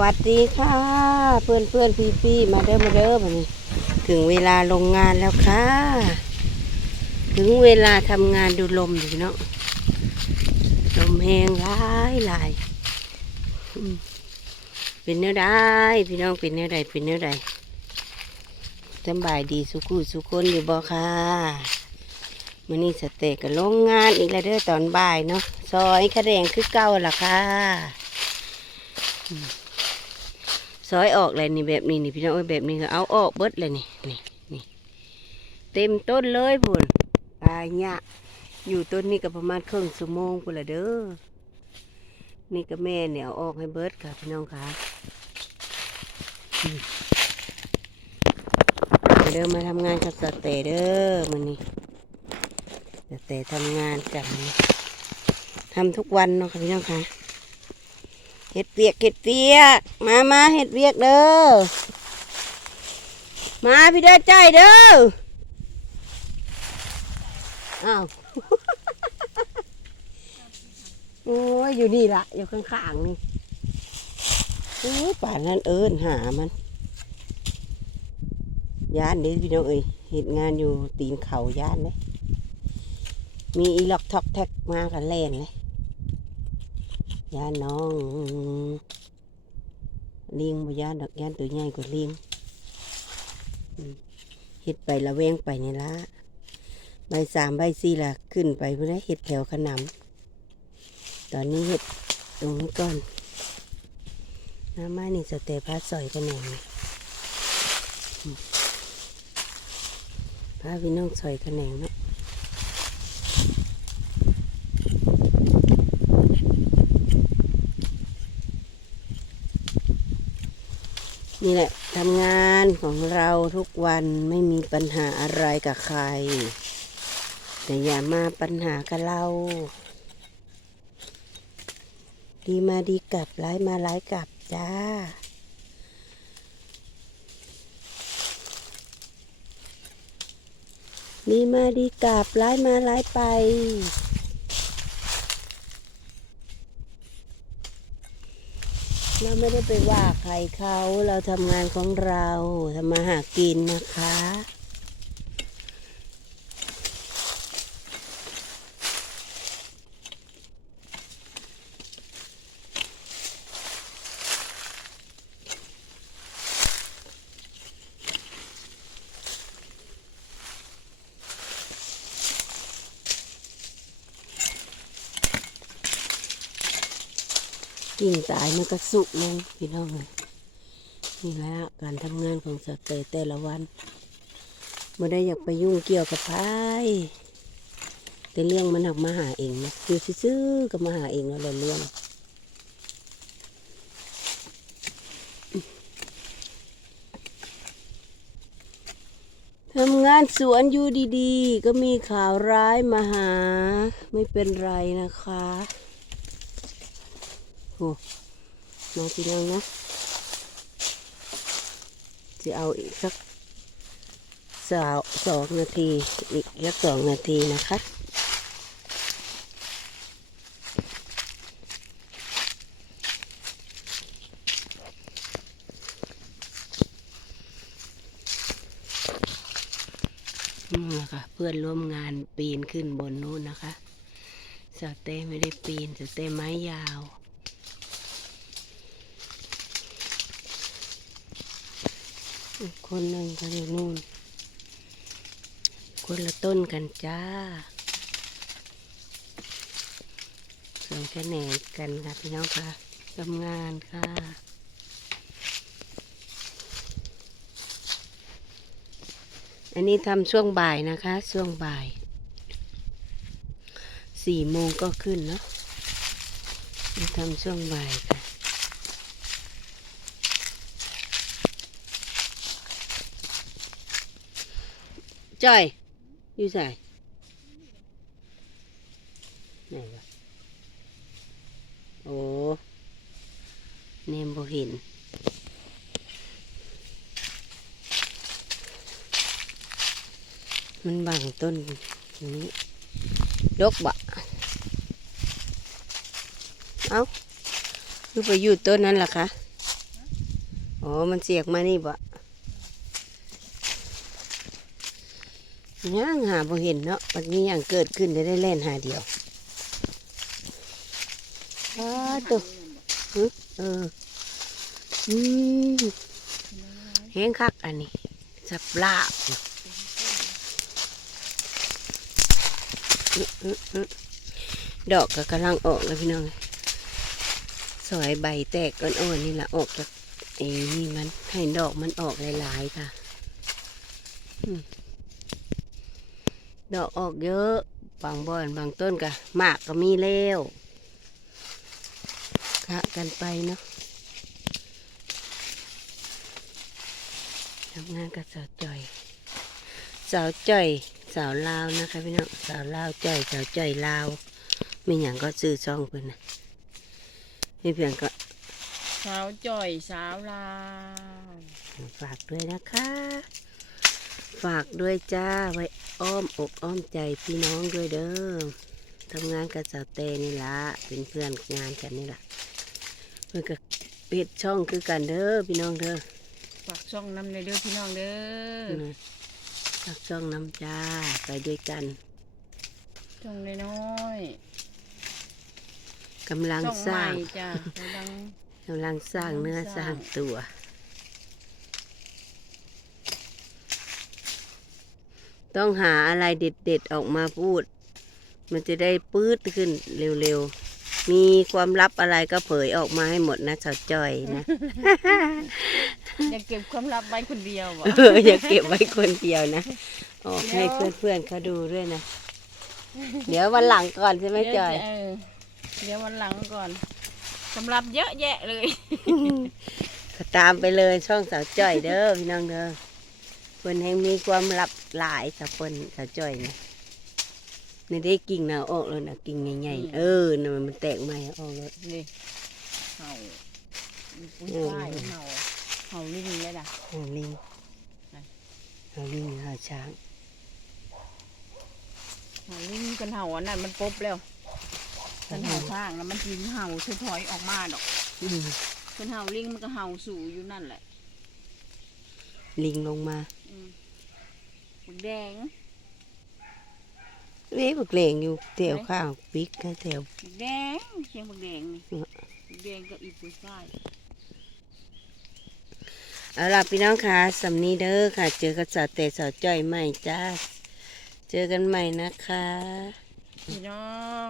วัสดีค่ะ เพื่อนเพื่อนพี่พี่ๆมาเด้อมาเด้อมานี่ถึงเวลาลงงานแล้วค่ะ ถึงเวลาทำงานดูลมอยู่เนาะลมแหงหลายหลายเป็นเนื้อได้พี่น้องเป็นเนื้อใดเป็นเนื้อใดสำบายดีสุขุสุคนอยู่บ่ค่ะมื่อนี้สเต็กกับลงงานอีกแล้วเด้อตอนบ่ายเนาะซอยขะแดงคือเก่าล่ะค่ะ ซอยออกเลยนี่แบบนี้นี่พี่น้องเอ้ยแบบนี้ก็เอาออกเบิดเลยนี่นี่นี่เต็มต้นเลยพุ่นตายเนี่ยอยู่ต้นนี้ก็ประมาณครึ่งชั่วโมงพุ่นละเด้อนี่ก็แม่เนี่ยเอาออกให้เบิดค่ะพี่น้องค่ะเด้อมาทำงานกับสเตเด้อมันนี่สเตทำงานกับมันทำทุกวันเนาะค่ะพี่น้องค่ะ เห็ดเวียกเห็ดเวียก มามาเห็ดเวียกเด้อ มาพี่เด้อใจเด้อ อ้าว โอ้ยอยู่นี่ละอยู่ข้างๆนี่โอ้ป่านนั้นเอิญหามันย่านเด้พี่น้องเอ้ยเหตุงานอยู่ตีนเขาย่านเลยมีอีล็อกท็อกแท็กมากันเล่นเลย ยาน้องเลิงบ่ยาดอกยานตัวใหญ่กว่าเลิงอืมเฮ็ดไปละเวงไปนี่ละใบสามใบสี่ละขึ้นไปเพื่อเฮ็ดแถวขนำตอนนี้เฮ็ดตรงนี้ก่อนน้ำมานี่สเตปาสอยกันแหน่งนี่อืมพาพี่น้องสอยกันแหน่งเนาะ นี่แหละทำงานของเราทุกวันไม่มีปัญหาอะไรกับใคร แต่อย่ามาปัญหากับเรา ดีมาดีกลับร้ายมาร้ายกลับจ้า ดีมาดีกลับร้ายมาร้ายไป เราไม่ได้ไปว่าใครเขาเราทำงานของเราทำมาหากินนะคะ กิ่งตายมันก็สุกลงพี่น้องเลยนี่แหละการทำงานของสเตย์แต่ละวันไม่ได้อยากไปยุ่งเกี่ยวกับใครแต่เรื่องมันหักมาหาเองนะอยู่ซื่อๆก็มาหาเองแล้วเรื่องทำงานสวนอยู่ดีๆ ก็มีข่าวร้ายมาหา ไม่เป็นไรนะคะ โอ้มาพี่น้องนะ จะเอาอีกสักสาวสองนาที อีกสักสองนาทีนะคะนี่นะคะเพื่อนร่วมงานปีนขึ้นบนนู้นนะคะ สเต้ไม่ได้ปีนสเต้ไม้ยาว อีก คนหนึ่งก็อยู่นู่น คนละต้นกันจ้าส่วนแค่แหนงกันค่ะพี่น้องค่ะทำงานค่ะอันนี้ทำช่วงบ่ายนะคะ ช่วงบ่ายสี่โมงก็ขึ้นเนาะทำช่วงบ่ายค่ะ จ้อยอยู่ใส่ไหนวะโอ้เนมบ่เห็นมันบังต้นนี้ดกบะเอาคือไปอยู่ต้นนั้นล่ะคะ อ๋อ มันเสียกมานี่บ่ ยังหาบ่เห็นเนาะมันมีอย่างเกิดขึ้นได้ได้เล่นหาเดียวอ้าตัวเอออืมแห้งคักอันนี้สับลาบดอกก็กำลังออกแล้วพี่น้องสวยใบแตกอ่อนๆนี่แหละออกจากไอ้นี่มันให้ดอกมันออกหลายๆค่ะอืม ดอกออกเยอะ บางบ่อนบางต้นก็มากก็มีแล้วคะกันไปเนาะทำงานกับสาวจ่อย สาวจ่อย สาวลาวนะคะพี่น้อง สาวลาวจ่อย สาวจ่อยลาวไม่อย่างก็ซื้อซองเพิ่นนะนี่เพียงก็ สาวจ่อย สาวลาว ฝากด้วยนะคะ ฝากด้วยจ้าไว้อ้อมอกอ้อมใจพี่น้องด้วยเด้อทำงานกับสาวเตนี่ละเป็นเพื่อนงานกันนี่ละเพื่อนกับปิดช่องคือกันเด้อพี่น้องเด้อฝากช่องน้ำในเด้อพี่น้องเด้อนะรักช่องน้ำจ้าไปด้วยกันช่องน้อยกำลังๆช่องสใหร้าม่งจ้ะกำลังกำลังสร้างเนื้อกำลังสสร้าร้างงตัว ต้องหาอะไรเด็ดๆออกมาพูด มันจะได้ปื๊ดขึ้นเร็วๆ มีความลับอะไรก็เผยออกมาให้หมดนะสาวจอยนะ อย่าเก็บความลับไว้คนเดียวบ่เอออย่าเก็บไว้คนเดียวนะออกให้เพื่อนๆเขาดูด้วยนะ เดี๋ยววันหลังก่อนใช่ไหมจอยเดี๋วเออเดี๋ยววันหลังก่อนสำหรับเยอะแยะเลยก็ตามไปเลยช่องสาวจ้อยเด้อพี่น้องเด้อ เพิ่นแห่งมีความลับหลายสาวเพิ่นสาวจ้อยนี่ไม่ได้กิ่งหนาออกแล้วนะกิ่งใหญ่ๆเออน่ะมันแตกใหม่ออกแล้วนี่เห่าปุ้ยเออฝ้ายเห่าเห่าลิงเลยนะหาลิงหาลิงหาช้างเห่าลิงกันเห่าอันนั้นมันปบแล้วกันเห่าช้างแล้วมันยิงเห่าถอยๆออกมาดอกอืมกันเห่าลิงมันก็เห่าสู่อยู่นั่นแหละ ลิงลงมาอืมบักแดงเว้ยบักเลงอยู่แถวข้าวปิกก็แถวบักแดงเชียงบักแดงนี่เออบักแดงก็อีปุ้ยฝ้ายเอาล่ะพี่น้องค่ะสำนีเด้อค่ะ เจอกับสาวเตะสาวจ้อยใหม่จ้า เจอกันใหม่นะคะ พี่น้อง